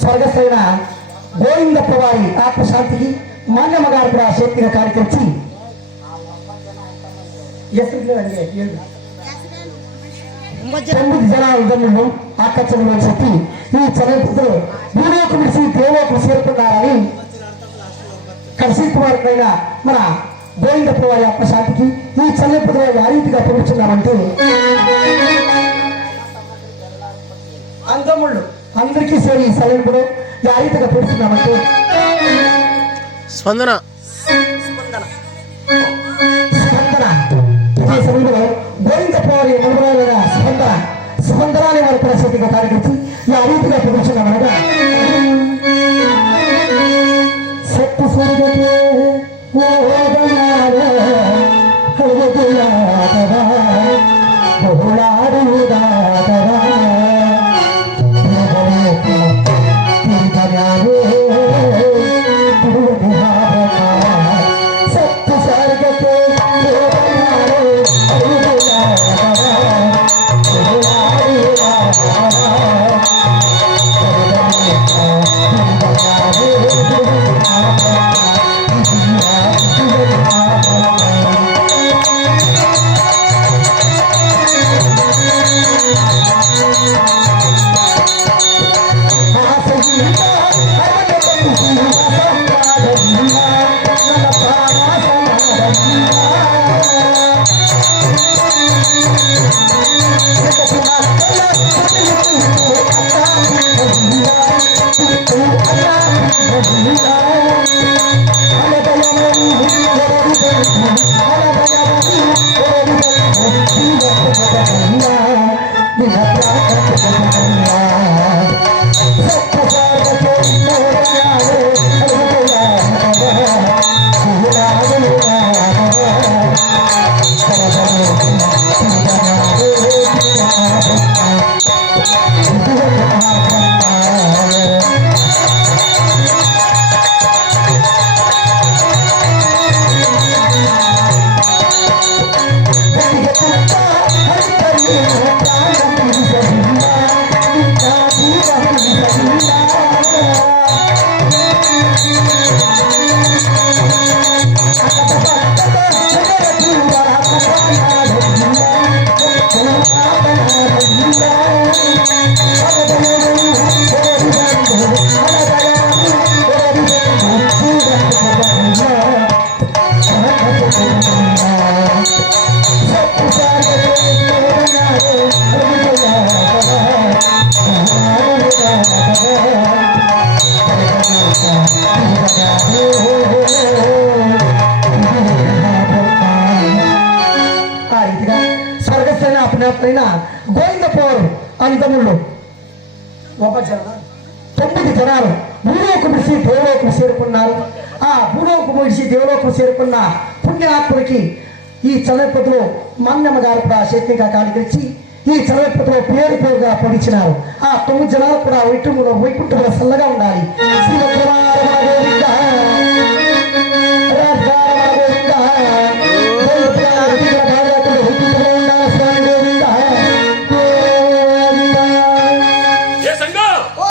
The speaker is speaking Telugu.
స్వర్గస్థైన గోవిందప్ప వారి ఆత్మశాంతికి మాన్యమ్మ గారు కూడా శక్తిగా కార్యక్రమించి తొమ్మిది జనాలు దమ్ములు ఆకర్షణలో చెప్పి ఈ చలనపుత్రులు భూలోకి విడిచి దేవలోకి చేరుకున్నారని కలసి కుమారుడైన మన గోవిందప్ప వారి ఆత్మశాంతికి ఈ చలనపుత్రులు ఆ రీతిగా పొగుడుతున్నామంటే అందముళ్ళు అందరికీ సేరి ఈ చలనపుడు ఆ రీతిగా పొగుడుతున్నామంటే స్పందన ఇదే సమయంలో గోవిందప్ప వారి మనుమలైన స్పందన అనే వారి కూడా శక్తిగా కార్యక్రమించి ఆ రీతిగా పొగుడుతున్నామనగా శక్తి స్వర్గతే స్వర్గస్థైన అపనైన గోవిందప్ప అందముళ్ళు ఒక జన 9 జనాలు భూలోకి విడిచి దేవలోకి చేరుకున్నారు. ఆ భూలోకి విడిచి దేవలోకి చేరుకున్న పుణ్యాత్ముడికి ఈ చలనపతిలో మాన్యమ్మ గారు కూడా శక్తిగా కాడిగిచ్చి ఈ చలనపతిలో పేరుగా పొడిచినారు. ఆ 9 జనాలు కూడా వైకుంఠంలో సల్లగా ఉండాలి. శ్రీమద్రమారమణ